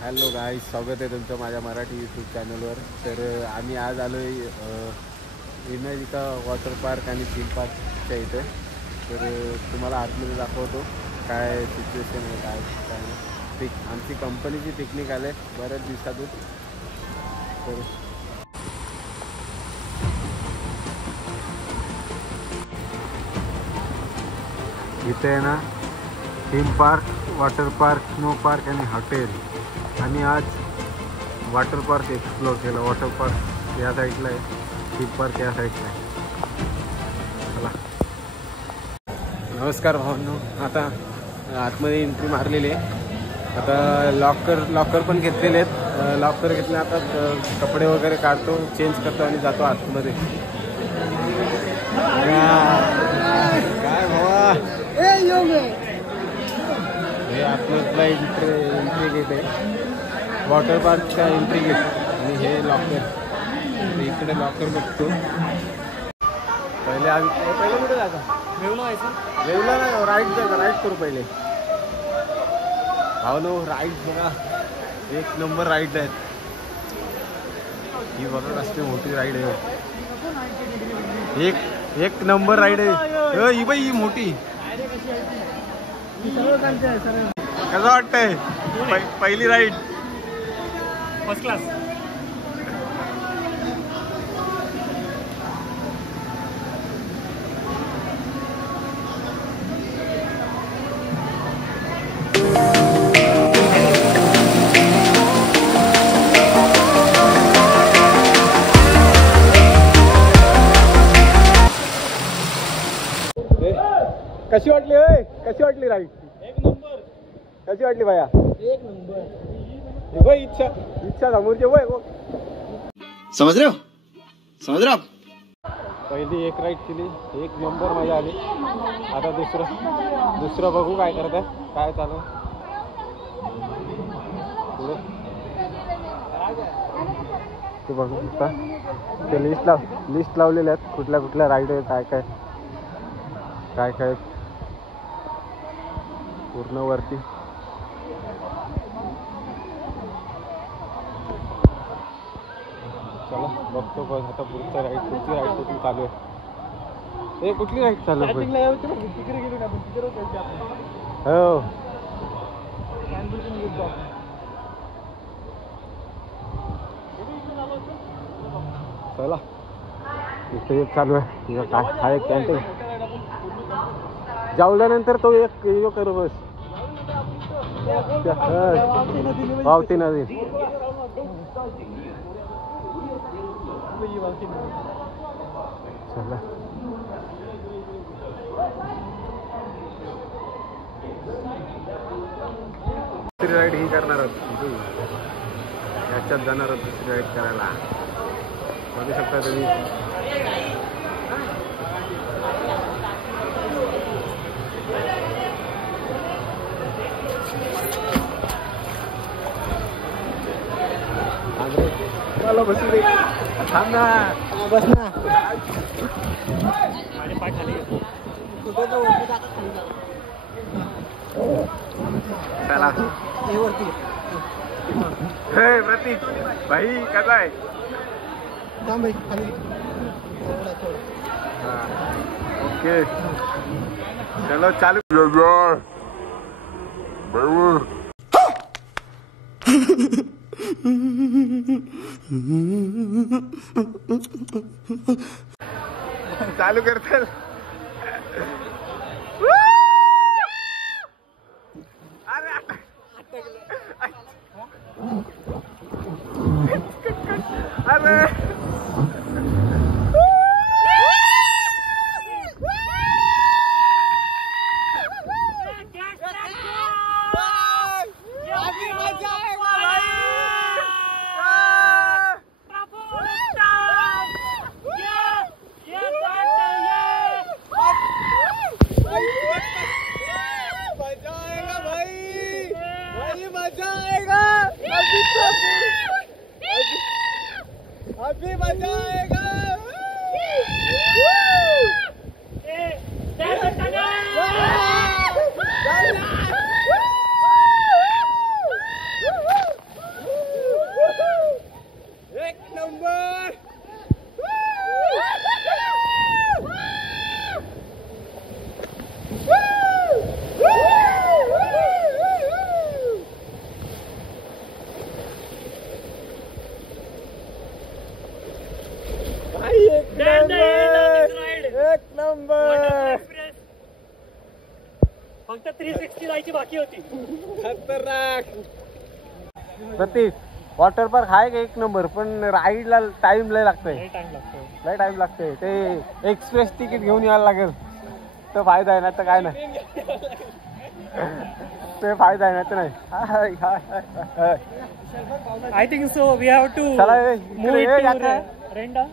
Hello guys, स्वागत आहे तुमचं माझ्या मराठी यूट्यूब चॅनलवर. तर आम्ही आज आलो आहे इमेजिका वॉटर पार्क आणि थीम पार्कच्या इथे. तर तुम्हाला आतमध्ये दाखवतो काय सिच्युएशन आहे, काय काय नाही. आमची कंपनीची पिकनिक आले बऱ्याच दिवसातून. तर इथे आहे ना theme park, water park, snow park आणि हॉटेल. आणि आज वॉटर पार्क एक्सप्लोर केलं. वॉटर पार्क या साईडला आहे, थीम पार्क या साईडला आहे. चला, नमस्कार भावांनो. आता आतमध्ये एंट्री मारलेली आहे. आता लॉकर पण घेतलेले आहेत. लॉकर घेतले, आता कपडे वगैरे काढतो, चेंज करतो आणि जातो आतमध्ये. काय भावा, हे आतमधला एंट्री गेट आहे, वॉटर पार्कचा एंट्री गेट. आणि हे लॉकर, इकडे लॉकर बघतो. पहिले कुठे जायचं? वेवला ना, राईट करू पहिले. भावनो राईट बघा, एक नंबर राईड आहेत. ही बघा कसली मोठी राईड आहे. एक नंबर राईड आहे ही बाई, ही मोठी. कसं वाटतंय पहिली राईड? First class. कशी वाटली? कशी वाटली राईड? एक नंबर. कशी वाटली भैया? एक नंबर. वही इच्छा समोरचे वय. समझ रहे हो आप? पहिली एक राईड केली, एक नंबर मजा आली. आता दुसरं बघू काय करताय, काय चालू पुढे ते बघू शकता. ते लिस्ट लावलेले आहेत, कुठल्या राईड आहे, काय पूर्ण वरती. चला बघतो बस आता पुढच्या राईड, कुठली राईड चालू आहे. हे कुठली राईड चालू आहे? तिकडे गेलो ना, तिकडे हो, चला इथे एक चालू आहे. काय हा एक कॅन्टीन. जेवल्यानंतर तो एक यो करू बस. पावती नदी. चला दुसरी राईड ही करणार आहोत, याच्यात जाणार आहोत दुसरी राईड करायला. बघू शकता तुम्ही. मला बसू दे, थांब ना, बस ना. माझे पाय खाली चला. हे प्रतीक भाई कसा आहे? ओके, चलो चालू. चालू करताल. अरे अभी मजा आएगा. होती. खतरनाक. प्रतीक वॉटर पार्क आहे का एक नंबर, पण राईडला टाइम लय लागतोय. टाइम लागतो. लय टाइम लागतोय. ते एक्सप्रेस तिकीट घेऊन यायला लागेल तर फायदा आहे ना तर काय नाही. ते फायदा आहे ना तर नाही. I think so. We have to चला move it to Renda.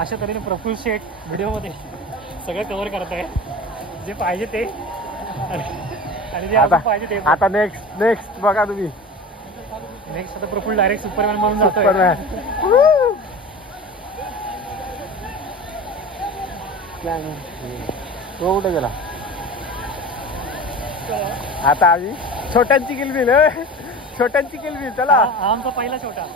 अशा तऱ्हेने प्रफुल्ल शेठ व्हिडिओमध्ये सगळं कव्हर करत आहे, जे पाहिजे ते आणि जे आपण पाहिजे ते. आता नेक्स्ट बघा तुम्ही. नेक्स्ट आता प्रफुल्ल डायरेक्ट सुपरमॅन म्हणून जातोय. तो कुठे गेला आता? आम्ही छोट्यांची किलबिल, छोट्यांची किलबिल. चला हा आमचा पहिला छोटा.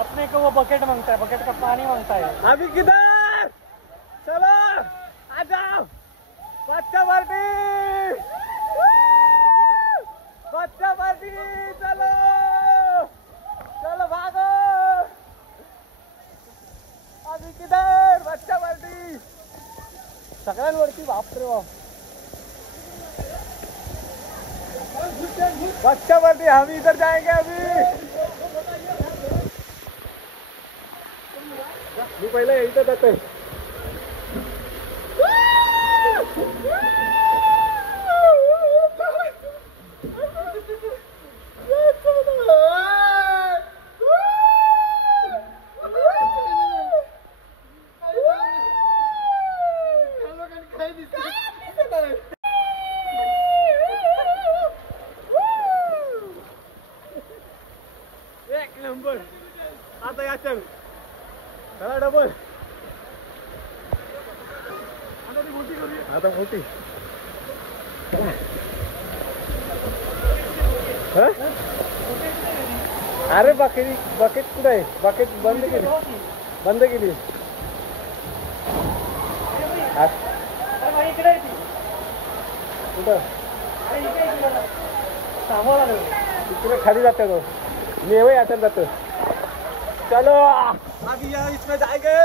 अपने को वो बकेट मांगता है, बकेट का पानी मांगता है. अभी किधर? चलो आ जाओ. बच्चा पार्टी, बच्चा पार्टी. चलो चलो भागो. अभी किधर? बच्चा पार्टी. सगळ्यांवरती बापरे बाप. बच्चा पार्टी. हम इधर जाएंगे अभी. मी पहिले इथं जातोय. एक नंबर. आता या चल. चला डबल. आता मोठी. अरे बकेट कुठे आहे? बकेट बंद केली, बंद केली. कुठं? तिकडे खाली जाते तो. मी वही आता जातो. चलो अभी यार इसमें जाएंगे.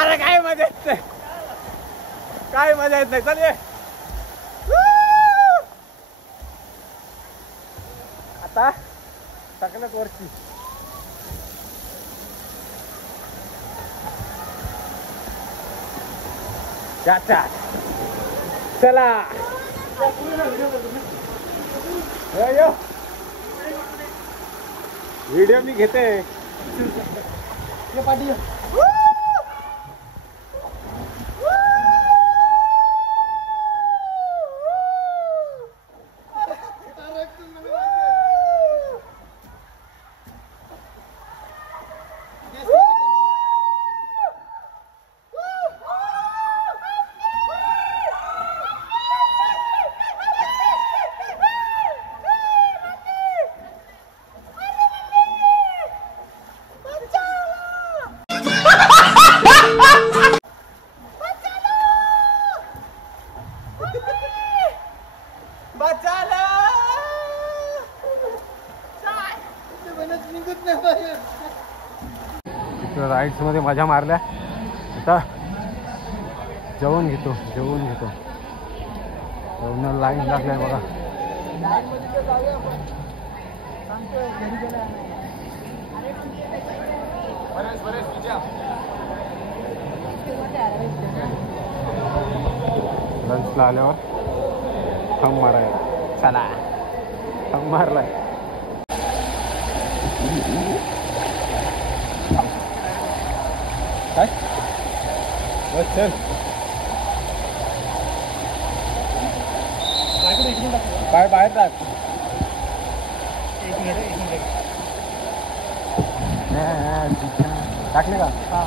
अरे काय मजा येत नाही, काय मजा येत नाही. चल ये. आता सगळ्यात वरची. चला व्हिडिओ मी घेते. राईड्स मध्ये मजा मारल्या. आता जेवण घेतो. जेवण लाईन लागलाय बघा. लंचला आल्यावर थंब मारायला. चला थंब मारलाय. काय बस चल. पाय बाहेर टाक. एक मिनिट. टाकले का? हा.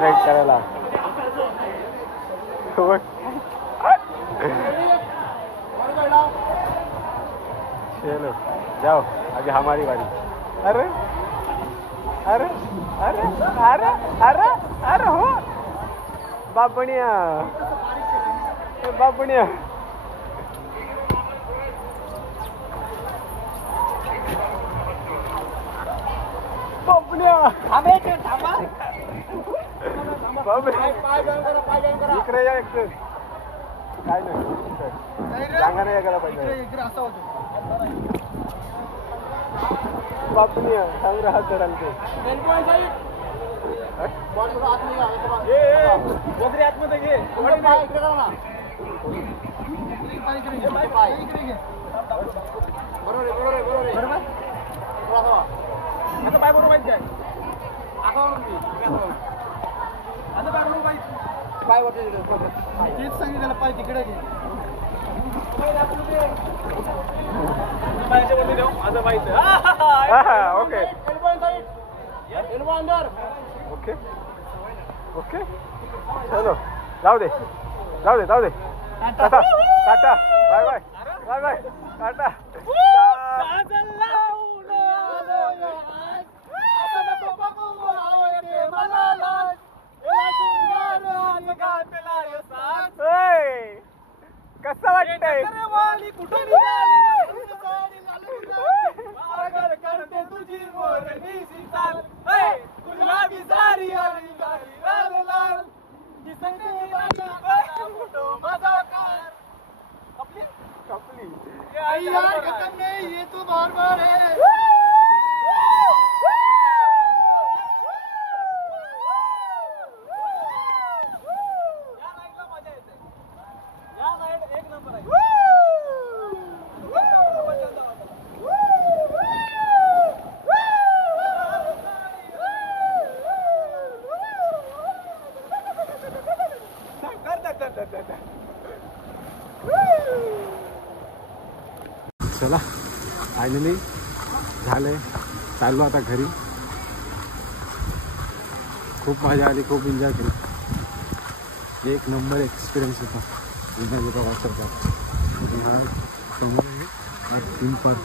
राईड करायला. चलो जाओ अभी हमारी बारी. अरे अरे अरे अरे अरे अरे हो बापणिया बापणिया. बापण्या इकडे या एक काय नाही सांगायला या गेला पाहिजे. बापण्या सांग राहत जरा आतमध्ये घे. आता पाय बरोबर पाहिजे. आता पाय बरोबर पाहिजे. पाय वरती तेच सांगितलं पाय तिकडे घे. पायाच्या वरती देऊ माझं पाहिजे. ओके ओके ओके चलो जाऊ दे जाऊ दे जाऊ दे. Tata tata bye bye bye bye tata. कसं वाटतंय? ये तो बार बार है. चला फायनली झालंय. चाललो आता घरी. खूप मजा आली, खूप एन्जॉय केला. एक नंबर एक्सपिरियन्स होता विनायका वॉटर पार्क. हा समोर आहे थीम पार्क.